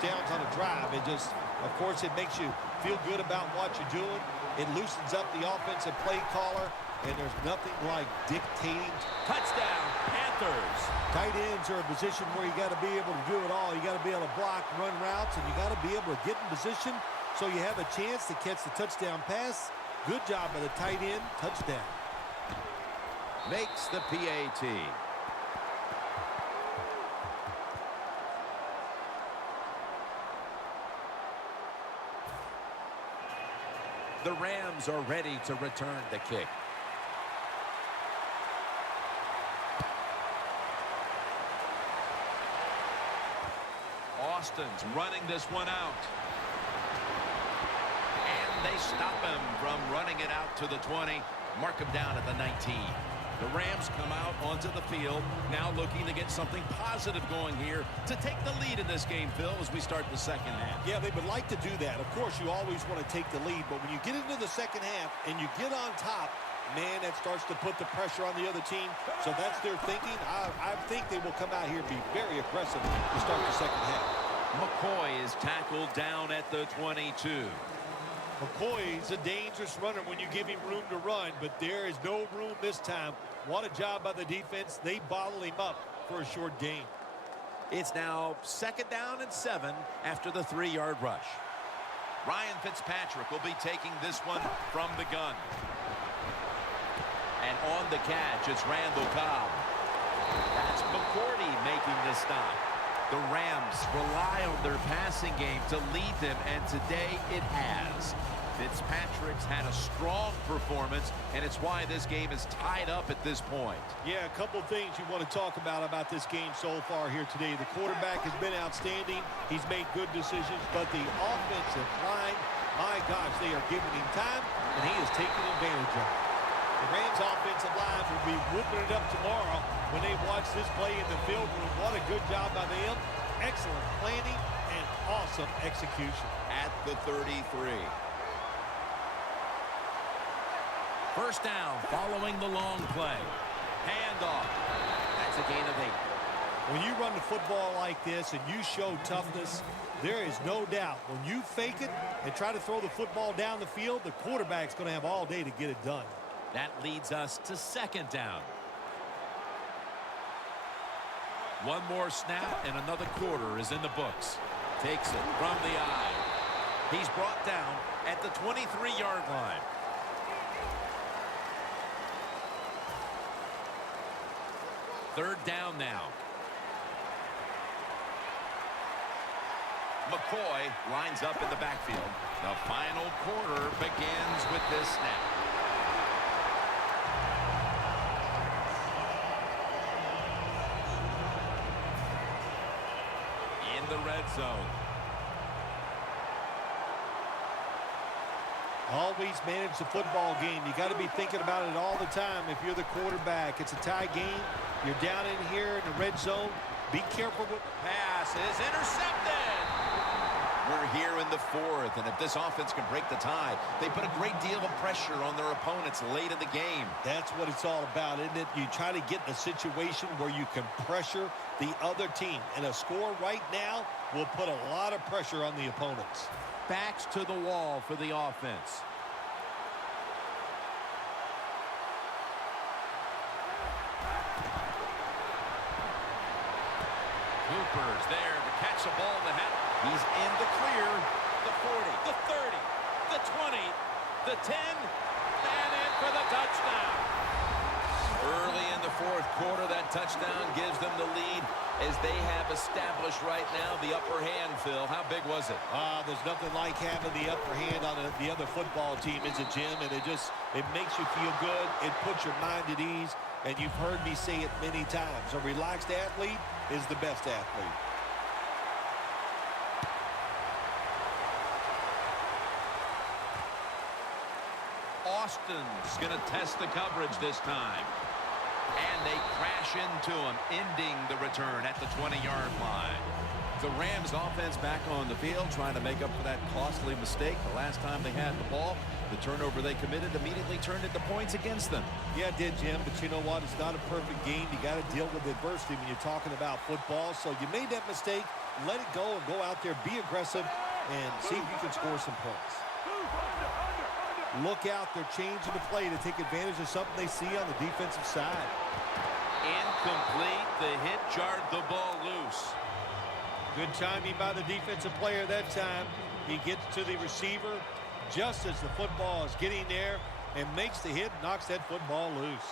downs on a drive. It just, of course, it makes you feel good about what you're doing. It loosens up the offensive play caller, and there's nothing like dictating. Touchdown, Panthers. Tight ends are a position where you got to be able to do it all. You got to be able to block, run routes, and you got to be able to get in position so you have a chance to catch the touchdown pass. Good job by the tight end. Touchdown. Makes the PAT. The Rams are ready to return the kick. Austin's running this one out. And they stop him from running it out to the 20. Mark him down at the 19. The Rams come out onto the field, now looking to get something positive going here to take the lead in this game, Phil, as we start the second half. Yeah, they would like to do that. Of course, you always want to take the lead, but when you get into the second half and you get on top, man, that starts to put the pressure on the other team. So that's their thinking. I think they will come out here and be very aggressive to start the second half. McCoy is tackled down at the 22. McCoy's a dangerous runner when you give him room to run, but there is no room this time. What a job by the defense. They bottle him up for a short gain. It's now 2nd down and 7 after the 3-yard rush. Ryan Fitzpatrick will be taking this one from the gun. And on the catch, it's Randall Cobb. That's McCourty making the stop. The Rams rely on their passing game to lead them, and today it has. Fitzpatrick's had a strong performance, and it's why this game is tied up at this point. Yeah, a couple things you want to talk about this game so far here today. The quarterback has been outstanding. He's made good decisions, but the offensive line, my gosh, they are giving him time, and he is taking advantage of it. The Rams offensive line will be whooping it up tomorrow when they watch this play in the field room. What a good job by them. Excellent planning and awesome execution. At the 33. First down following the long play. Handoff. That's a gain of 8. When you run the football like this and you show toughness, there is no doubt when you fake it and try to throw the football down the field, the quarterback's going to have all day to get it done. That leads us to 2nd down. One more snap and another quarter is in the books. Takes it from the eye. He's brought down at the 23-yard line. Third down now. McCoy lines up in the backfield. The final quarter begins with this snap. In the red zone. Always manage the football game. You got to be thinking about it all the time if you're the quarterback. It's a tie game. You're down in here in the red zone. Be careful with the pass is intercepted. We're here in the 4th, and if this offense can break the tie, they put a great deal of pressure on their opponents late in the game. That's what it's all about, isn't it? You try to get in a situation where you can pressure the other team, and a score right now will put a lot of pressure on the opponents. Backs to the wall for the offense. Cooper's there to catch the ball to have. He's in the clear. The 40, the 30, the 20, the 10, and in for the touchdown. Early in the 4th quarter, that touchdown gives them the lead as they have established right now the upper hand, Phil. How big was it? There's nothing like having the upper hand on the other football team, is it, Jim? And it makes you feel good. It puts your mind at ease. And you've heard me say it many times. A relaxed athlete is the best athlete. Austin's going to test the coverage this time. And they crash into him, ending the return at the 20-yard line. The Rams offense back on the field trying to make up for that costly mistake the last time they had the ball. The turnover they committed immediately turned into points against them. Yeah, it did, Jim, but you know what? It's not a perfect game. You got to deal with adversity when you're talking about football. So you made that mistake. let it go and go out there, be aggressive, and see if you can score some points. Look out, they're changing the play to take advantage of something they see on the defensive side. Incomplete. The hit jarred the ball loose. Good timing by the defensive player that time. He gets to the receiver just as the football is getting there and makes the hit, knocks that football loose.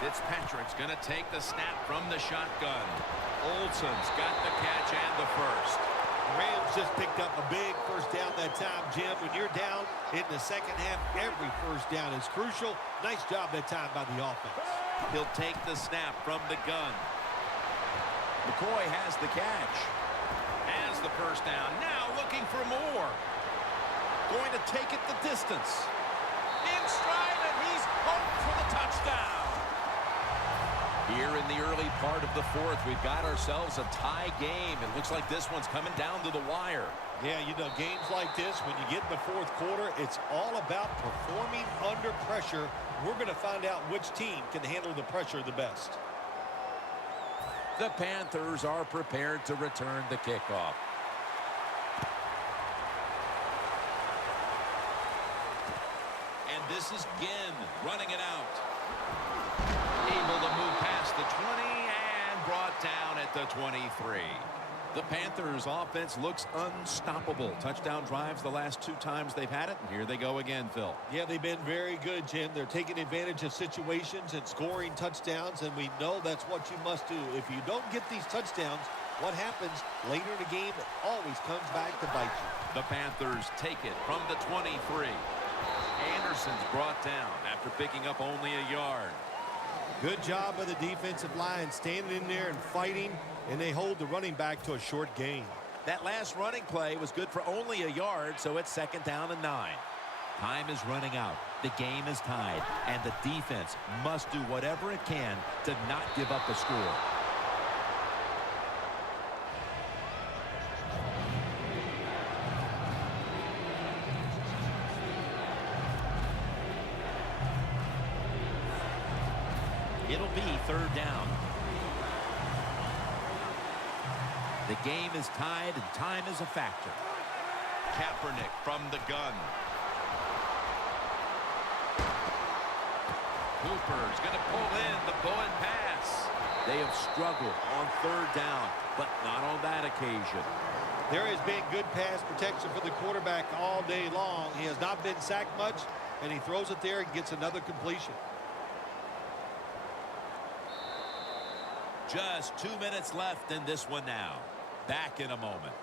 Fitzpatrick's going to take the snap from the shotgun. Olsen's got the catch and the first. Rams just picked up a big first down that time, Jim. When you're down in the second half, every first down is crucial. Nice job that time by the offense. He'll take the snap from the gun. McCoy has the catch. Has the first down. Now looking for more. Going to take it the distance. In stride, and he's home for the touchdown. Here in the early part of the fourth, we've got ourselves a tie game. It looks like this one's coming down to the wire. Yeah, you know, games like this, when you get in the fourth quarter, it's all about performing under pressure. We're going to find out which team can handle the pressure the best. The Panthers are prepared to return the kickoff. And this is Ginn running it out. Able to move past the 20 and brought down at the 23. The Panthers offense looks unstoppable. Touchdown drives the last 2 times they've had it, and here they go again, Phil. Yeah, they've been very good, Jim. They're taking advantage of situations and scoring touchdowns, and we know that's what you must do. If you don't get these touchdowns, what happens later in the game, it always comes back to bite you. The Panthers take it from the 23. Anderson's brought down after picking up only a yard. Good job of the defensive line standing in there and fighting, and they hold the running back to a short gain. That last running play was good for only a yard, so it's 2nd down and 9. Time is running out. The game is tied, and the defense must do whatever it can to not give up the score. It'll be 3rd down. The game is tied and time is a factor. Kaepernick from the gun. Cooper's going to pull in the Bowen pass. They have struggled on 3rd down, but not on that occasion. There has been good pass protection for the quarterback all day long. He has not been sacked much, and he throws it there and gets another completion. Just 2 minutes left in this one now. Back in a moment.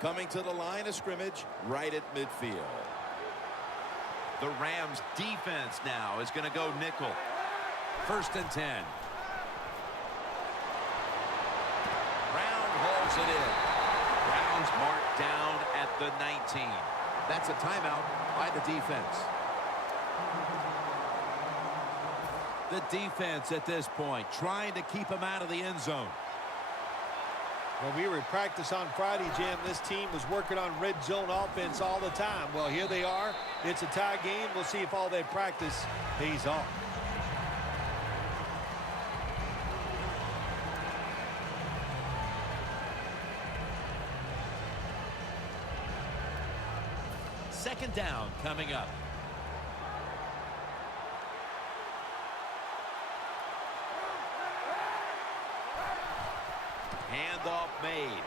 Coming to the line of scrimmage right at midfield. The Rams defense now is going to go nickel. 1st and 10. Brown hauls it in. Brown's marked down at the 19. That's a timeout by the defense. The defense at this point trying to keep him out of the end zone. Well, we were in practice on Friday, Jim. This team was working on red zone offense all the time. Well, here they are. It's a tie game. We'll see if all that practice pays off. Second down coming up. Handoff made.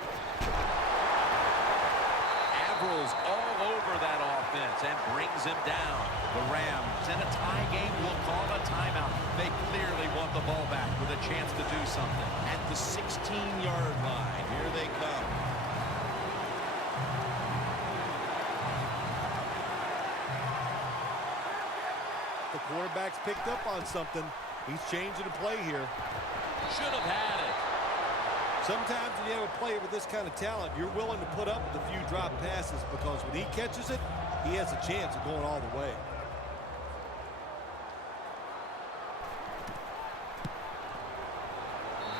Avrils all over that offense and brings him down. The Rams in a tie game will call a timeout. They clearly want the ball back with a chance to do something. At the 16-yard line, here they come. The quarterback's picked up on something. He's changing the play here. Should have had it. Sometimes when you have a player with this kind of talent, you're willing to put up with a few drop passes because when he catches it, he has a chance of going all the way.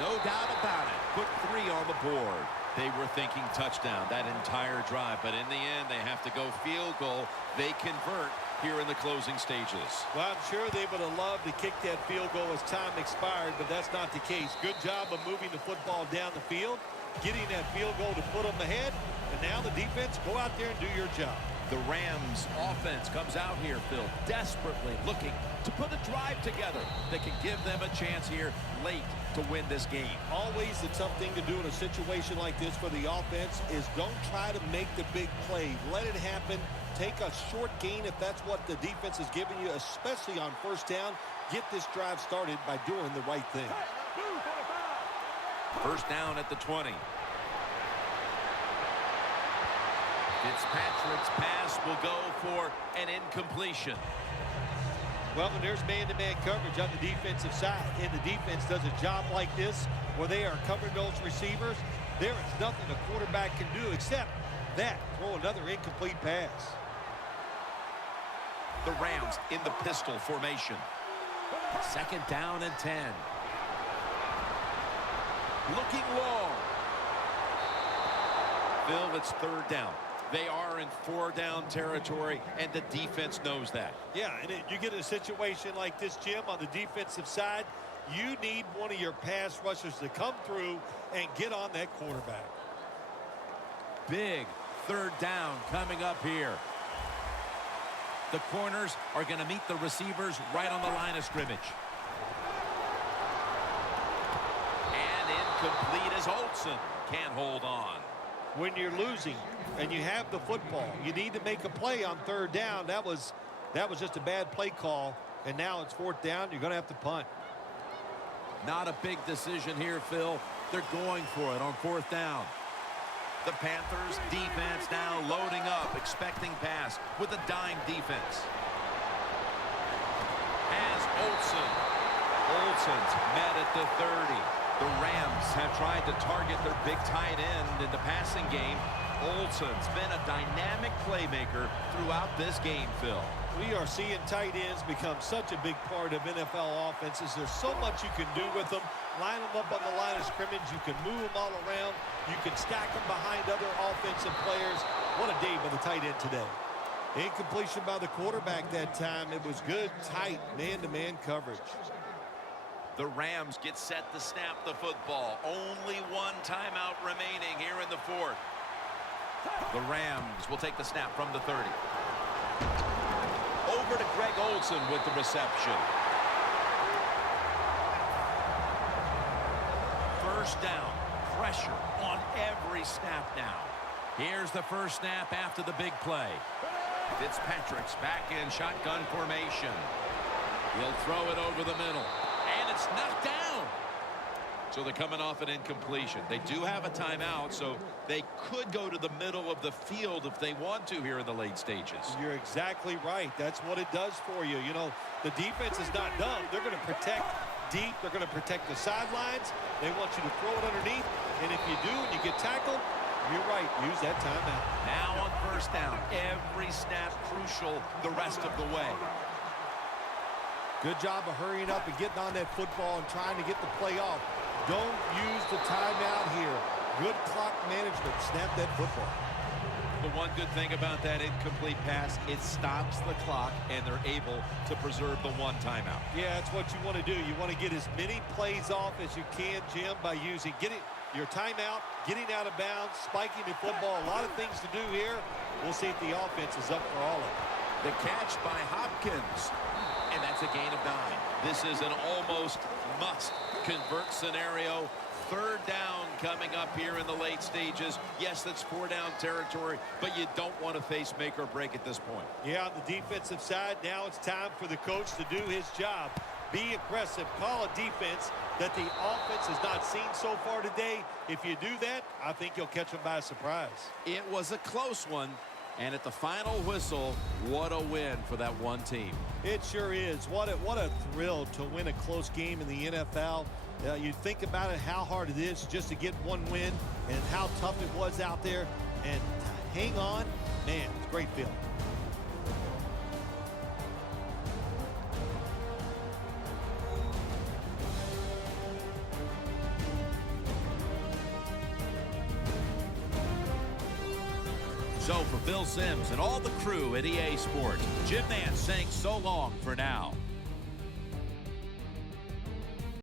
No doubt about it. Put 3 on the board. They were thinking touchdown that entire drive, but in the end, they have to go field goal. They convert here in the closing stages. Well, I'm sure they would have loved to kick that field goal as time expired, but that's not the case. Good job of moving the football down the field, getting that field goal to put them ahead, and now the defense, go out there and do your job. The Rams offense comes out here, Phil, desperately looking to put a drive together that can give them a chance here late to win this game. Always the tough thing to do in a situation like this for the offense is don't try to make the big play. Let it happen. Take a short gain if that's what the defense is giving you, especially on first down. Get this drive started by doing the right thing. First down at the 20. Fitzpatrick's pass will go for an incompletion. Well, when there's man-to-man coverage on the defensive side, and the defense does a job like this where they are covering those receivers, there is nothing a quarterback can do except that, throw another incomplete pass. The Rams in the pistol formation. Second down and 10. Looking long. Phil, it's third down. They are in four-down territory, and the defense knows that. Yeah, and you get a situation like this, Jim, on the defensive side, you need one of your pass rushers to come through and get on that quarterback. Big third down coming up here. The corners are going to meet the receivers right on the line of scrimmage. And incomplete as Olsen can't hold on. When you're losing and you have the football, you need to make a play on third down. That was just a bad play call, and now it's fourth down. You're going to have to punt. Not a big decision here, Phil. They're going for it on fourth down. The Panthers defense now loading up, expecting pass with a dime defense. Has Olsen. Olsen's met at the 30. The Rams have tried to target their big tight end in the passing game. Olsen's been a dynamic playmaker throughout this game, Phil. We are seeing tight ends become such a big part of NFL offenses. There's so much you can do with them. Line them up on the line of scrimmage. You can move them all around. You can stack them behind other offensive players. What a day by the tight end today. Incompletion by the quarterback that time. It was good, tight, man-to-man coverage. The Rams get set to snap the football. Only one timeout remaining here in the fourth. The Rams will take the snap from the 30. Over to Greg Olsen with the reception. First down. Pressure on every snap now. Here's the first snap after the big play. Fitzpatrick's back in shotgun formation. He'll throw it over the middle. And it's knocked down. So they're coming off an incompletion. They do have a timeout, so they could go to the middle of the field if they want to here in the late stages. You're exactly right. That's what it does for you. You know, the defense is not done. They're going to protect deep. They're going to protect the sidelines. They want you to throw it underneath. And if you do and you get tackled, you're right. Use that timeout. Now on first down, every snap crucial the rest of the way. Good job of hurrying up and getting on that football and trying to get the play off. Don't use the timeout here. Good clock management. Snap that football. The one good thing about that incomplete pass, it stops the clock, and they're able to preserve the one timeout. Yeah, that's what you want to do. You want to get as many plays off as you can, Jim, by using your timeout, getting out of bounds, spiking the football. A lot of things to do here. We'll see if the offense is up for all of it. The catch by Hopkins. And that's a gain of 9. This is an almost must-convert scenario. Third down coming up here in the late stages. Yes, that's four-down territory, but you don't want to face make or break at this point. Yeah, on the defensive side, now it's time for the coach to do his job. Be aggressive. Call a defense that the offense has not seen so far today. If you do that, I think you'll catch them by surprise. It was a close one. And at the final whistle, what a win for that one team. It sure is. What a thrill to win a close game in the NFL. You think about it, how hard it is just to get one win and how tough it was out there. And to hang on, man, it's a great feeling. So for Bill Sims and all the crew at EA Sports, Jim Nance saying so long for now.